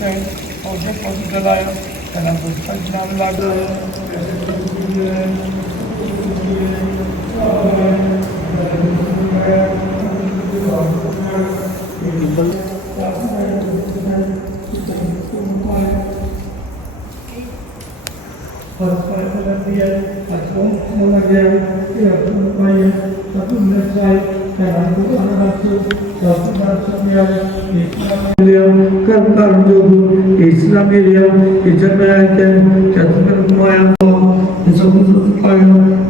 सकते हैं और जो पॉसिबल आया पहला प्रिंसिपल जनाब लाड Thank you. รียนสะสมมลเรียนเกี่ยวกับไปกระตุ้นใจแต่หลังจากนั้นคือสะสมการเรียนอิสลามเรียนการการจบอิสลามเรียนอิจมาเตจัตุรมายาอิสลามสุดท้าย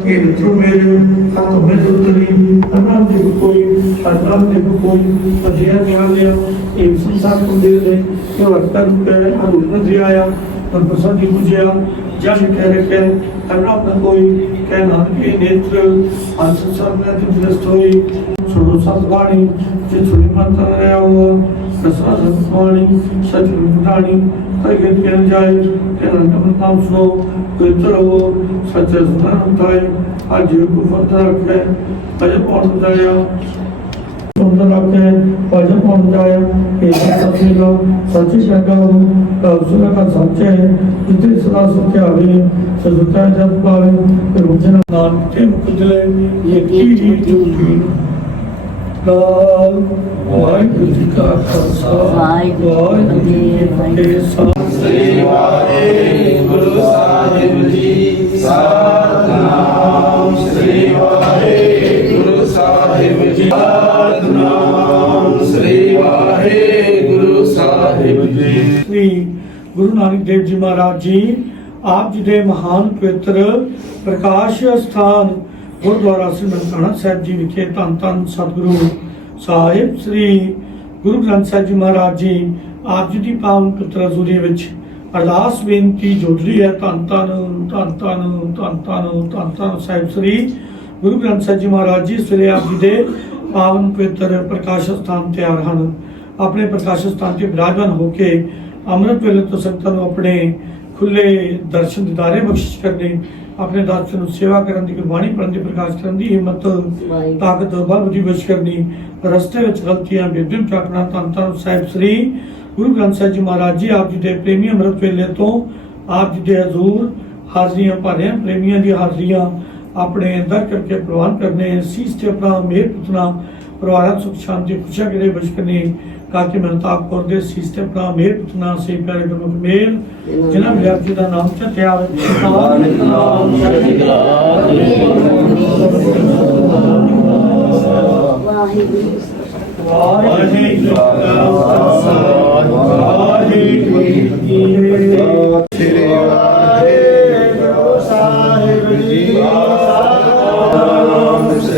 เกี่ยวกับเรื่องข้าตัวเมตุตรีอันนั้นที่คุยอันนั้นที่คุยปัจจัยนี้เรียนอิสลามสักคนเดียวเลยที่วัดตั้งแต่อันนั้นที่อายาตอนประสานที่คุยอ่ะ can kereke Evraknatoy Kenanki Netru Ansasarnati Prestoy Surusasvani Chitsulimantanayavu Prasasasvani The Tagit Kenjai Kenanamantamso Kritaravu Satyasanarantai Ajiyukufantarakve Ajapondaya সুন্দরলক্ষ্যে পয়সা পৌঁছায় এই সবগুলো সঞ্চয় সরকার সুরক্ষা সঞ্চয় দ্বিতীয় সদা সুখে হবে সুযোগতা जब पावे रोजना नाम के मुकदले यकीन जुगी लाल वाहिगुरु जी का खालसा वाहिगुरु जी की फतेह श्री वाहे गुरु साहिब जी सतनाम श्री वाहे गुरु साहिब जी ਸਤਨਾਮ ਸ੍ਰੀ ਵਾਹਿਗੁਰੂ ਸਾਹਿਬ ਜੀ। ਗੁਰੂ ਨਾਨਕ ਦੇਵ ਜੀ ਮਹਾਰਾਜ ਜੀ, ਆਪ ਜੀ ਦੇ ਮਹਾਨ ਪਵਿੱਤਰ ਪ੍ਰਕਾਸ਼ ਸਥਾਨ ਗੁਰਦੁਆਰਾ ਸਿਮਰਨਾ ਸਾਹਿਬ ਜੀ ਵਿਖੇ ਧੰਨ ਧੰਨ ਸਤਿਗੁਰੂ ਸਾਹਿਬ, ਸ੍ਰੀ ਗੁਰੂ ਗ੍ਰੰਥ ਸਾਹਿਬ ਜੀ ਮਹਾਰਾਜ ਜੀ, ਆਪ ਜੀ ਦੀ ਪਾਵਨ ਪੁੱਤਰ ਹਜ਼ੂਰੀ ਵਿੱਚ ਅਰਦਾਸ ਬੇਨਤੀ ਜੁੜਦੀ ਹੈ ਧੰਨ ਧੰਨ ਧੰਨ ਧੰਨ ਧੰਨ ਧੰਨ ਸਾਹਿਬ, ਸ੍ਰੀ ਗੁਰੂ ਗ੍ਰੰਥ ਸਾਹਿਬ ਜੀ ਮਹਾਰਾਜ ਜੀ, ਸ੍ਰੀ ਆਪ ਜੀ ਦੇ ਪਾਵਨ ਪਵਿੱਤਰ ਪ੍ਰਕਾਸ਼ ਸਥਾਨ ਤਿਆਰ ਹਨ। ਆਪਣੇ ਪ੍ਰਕਾਸ਼ ਸਥਾਨ ਤੇ ਵਿਰਾਜਮਾਨ ਹੋ ਕੇ ਅੰਮ੍ਰਿਤ ਵੇਲੇ ਤੋਂ ਸੰਗਤਾਂ ਨੂੰ ਆਪਣੇ ਖੁੱਲੇ ਦਰਸ਼ਨ ਦਿਦਾਰੇ ਬਖਸ਼ਿਸ਼ ਕਰਨੇ ਆਪਣੇ ਦਾਸ ਨੂੰ ਸੇਵਾ ਕਰਨ ਦੀ ਗੁਰਬਾਣੀ ਪੜ੍ਹਨ ਦੀ ਪ੍ਰਕਾਸ਼ ਕਰਨ ਦੀ ਹਿੰਮਤ ਤਾਕਤ ਬਲ ਬੁੱਧੀ ਬਖਸ਼ ਕਰਨੀ ਰਸਤੇ ਵਿੱਚ ਗਲਤੀਆਂ ਬੇਦਮ ਚੱਕਣਾ ਧੰਨ ਧੰਨ ਸਾਹਿਬ ਸ੍ਰੀ ਗੁਰੂ ਗ੍ਰੰਥ ਸਾਹਿਬ ਜੀ ਮਹਾਰਾਜ ਜੀ ਆਪ ਜੀ ਦੇ ਪ੍ਰੇਮੀ ਅੰਮ੍ਰਿਤ ਵੇਲੇ ਤੋਂ ਆਪ ਜੀ ਦੇ ਹਜ਼ੂਰ ਹਾਜ਼ਰੀਆਂ ਭਰਿਆ ਪ੍ਰੇਮੀਆਂ ਦੀ ਹਾਜ਼ਰੀਆਂ ਆਪਣੇ ਅੰਦਰ ਕਰਕੇ ਪ੍ਰਵਾਨ ਕਰਨੇ ਸੀਸ ਤੇ ਆਪਣਾ ਮੇਰ ਪੁੱਤਨਾ ਪਰਿਵਾਰਾਂ ਸੁਖ ਸ਼ਾਂਤੀ ਖੁਸ਼ੀਆਂ ਕਿਹੜੇ ਬਚ ਕਰਨੇ ਕਾਕੇ ਮਨਤਾਪ ਕੋਰ ਦੇ ਸੀਸ ਤੇ ਆਪਣਾ ਮੇਰ ਪੁੱਤਨਾ ਸੇ ਪਿਆਰੇ ਗੁਰਮੁਖ ਮੇਲ ਜਿਨ੍ਹਾਂ ਵੀ ਆਪ ਜੀ ਦਾ ਨਾਮ ਚੱਤਿਆ ਨਾਮ ਵਾਹਿਗੁਰੂ ਕਾ ਵਾਹਿਗੁਰੂ ਕੀ ਵਾਹਿਗੁਰੂ ਜੀ ਵਾਹਿਗੁਰੂ ਸਾਹਿਬ ਜੀ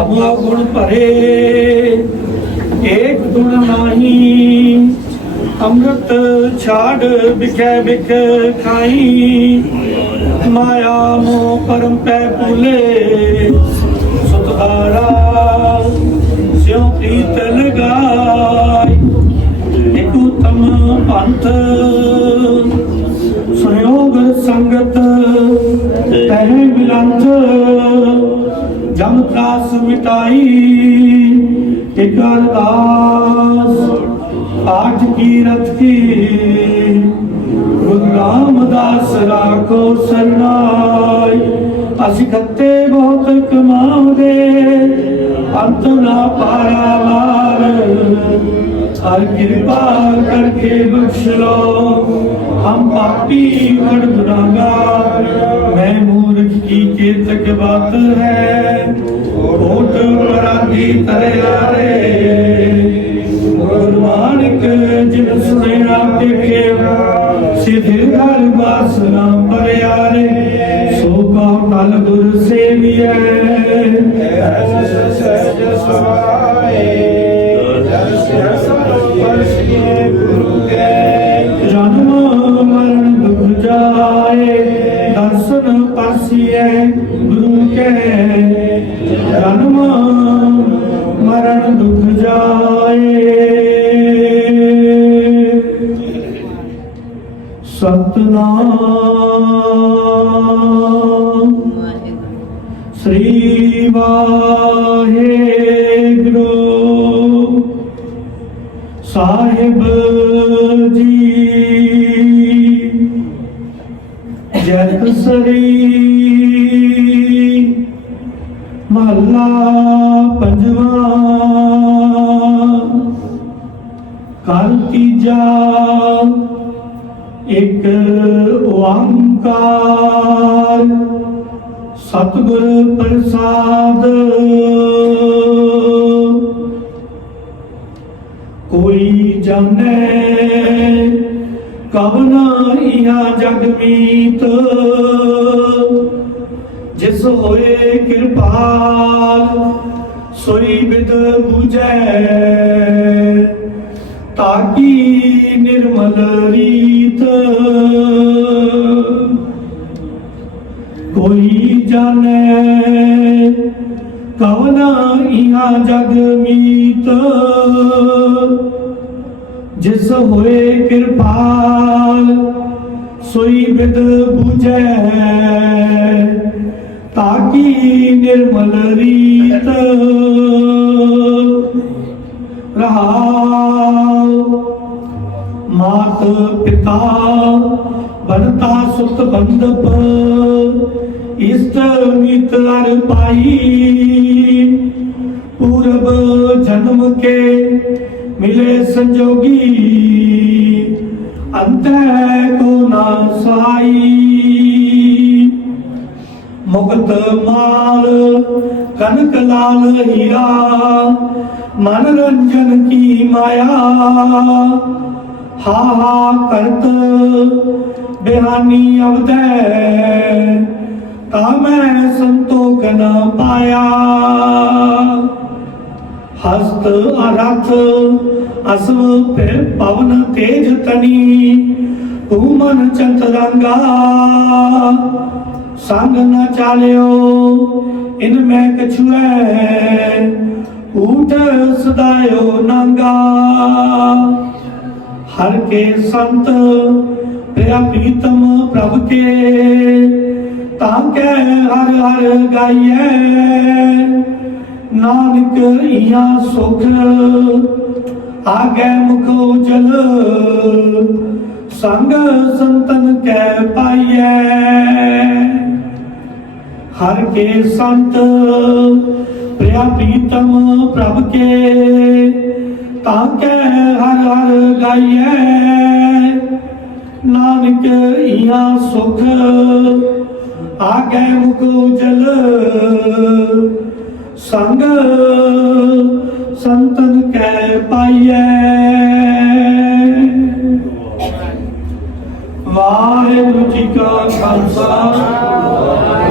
ਅਬਾ ਗੁਣ ਭਰੇ। ਏਕ ਗੁਣ ਨਾਹੀ, ਅੰਮ੍ਰਿਤ ਛਾੜ ਬਿਖੈ ਬਿਖ ਖਾਈ। ਮਾਇਆ ਮੋਹ ਪਰਮ ਪੈ ਭੁਲੇ ਸੁਤਹਾਰਾ ਸਿਉ ਪ੍ਰੀਤ ਲਗਾਈ ਜਮ ਮਿਟਾਈ ਇਕ ਅਰਦਾਸ ਆਠ ਕੀ ਰਥ ਕੀ? ਗੁਰੂ ਰਾਮਦਾਸ ਰਾਖੋ ਸਰਨਾਈ। ਅਸੀਂ ਖੱਤੇ ਬਹੁਤ ਕਮਾਉਂਦੇ, ਅੰਤ ਨਾ ਪਾਰਾਵਾਰ ਹਰ ਕਿਰਪਾ ਕਰਕੇ ਬਖਸ਼ ਲੋ ਹਮ ਪਾਪੀ ਬੜ ਗੁਨਾਹਗਾਰ। ਮੈਂ ਮੂਰਖ ਕੀ ਚੇਤਕ ਬਾਤ ਹੈ? ਓਟ ਪਰਾਗੀ ਤਰਿਆ ਰੇ ਗੁਰਮਾਨਿਕ ਜਿਨ ਸੁਣਿਆ ਦੇਖਿਆ ਸਿਧਿ ਘਰ ਬਾਸਨਾ ਪਰਿਆ ਰੇ ਸੋ ਕਉ ਕਲ ਗੁਰ ਸੇਵੀਐ ਸਹਿਜ ਸੁਭਾਏ ਜਸ ਜਸ ਪਰਸਿਏ ਗੁਰੂ ਕੈ ਜਨਮ ਮਰਨ ਦੁਖ ਜਾਏ, ਦਰਸ਼ਨ ਪਾਸੀਐ ਸ੍ਰੀ ਵਾਹਿਗੁਰੂ। ਸਾਹਿਬ ਜੀ। ਜਤ ਸਰੀ। ਮਹੱਲਾ ਪੰਜਵਾਂ। ਕੱਲ ਤੀਜਾ। ਇੱਕ ਓੰਕਾਰ। ਸਤਿਗੁਰ ਪ੍ਰਸਾਦ। ਕੋਈ ਜਾਣੈ ਕਵਨਾ ਇਹਾ ਜਗ ਮੀਤ। ਜਿਸ ਹੋਏ ਕਿਰਪਾਲ, ਸੋਈ ਬਿਦ 부ਜੈ ਤਾਕੀ ਨਿਰਮਲ ਰੀਤ। ਕੋਈ ਜਾਣੈ ਕਵਨਾ ਇਹਾ ਜਗ ਮੀਤ। ਜਿਸ ਹੋਏ ਕਿਰਪਾਲ, ਸੋਈ ਬਿਦ 부ਜੈ ਤਾਕੀ ਨਿਰਮਲ ਰੀਤ। ਰਹਾਉ ਮਾਤ ਪਿਤਾ ਬਨਤਾ ਸੁਤ ਬੰਦਪ ਇਸਤ ਮਿਤ ਅਰ ਪਾਈ। ਪੂਰਬ ਜਨਮ ਕੇ ਮਿਲੇ ਸੰਜੋਗੀ, ਅੰਤੈ ਕੋ ਨਾ ਸਾਈ ਮੁਕਤ ਮਾਲ, ਕਨਕ ਲਾਲ ਹੀਰਾ ਮਨ ਹਾ ਹਾ ਕਰਤ ਬਿਹਾਨੀ ਅਵਦੈ ਤਾ ਮੈਂ ਸੰਤੋਖ ਨਾ ਪਾਇਆ। ਹਸਤ ਅਰਥ ਅਸਵ ਫਿਰ ਪਵਨ ਤੇਜ ਤਨੀ। ਤੂੰ ਮਨ ਚੰਤਰੰਗਾ ਸੰਗ ਨ ਚਾਲਿਓ, ਇਨ ਮੈਂ ਕਛੁਐ ਊਟ ਸਦਾਇਓ ਨੰਗਾ। ਹਰ ਕੇ ਸੰਤ ਪ੍ਰਿਆ ਪ੍ਰੀਤਮ ਪ੍ਰਭ ਕੇ। ਤਾਂ ਕੈ ਹਰ ਹਰ ਗਾਈਐ, ਨਾਨਕ ਇਹਾਂ ਸੁਖ। ਆਗੇ ਮੁਖ ਉਜਲ, ਸੰਗ ਸੰਤਨ ਕੈ ਪਾਈਐ। ਹਰ ਕੇ ਸੰਤ ਪ੍ਰਿਆ ਪ੍ਰੀਤਮ ਪ੍ਰਭ ਕੇ। ਤਾਂ ਕੈ ਹਰ ਹਰ ਗਾਈਐ। ਨਾਨਕ ਇਹਾਂ ਸੁਖ, ਆਗੇ ਮੁਖ ਉਜਲ। ਸੰਗ ਸੰਤਨ ਕੈ ਪਾਈਐ। ਵਾਹਿਗੁਰੂ ਜੀ ਕਾ ਖਾਲਸਾ,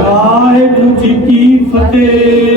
ਵਾਹਿਗੁਰੂ ਜੀ ਕੀ ਫਤਿਹ।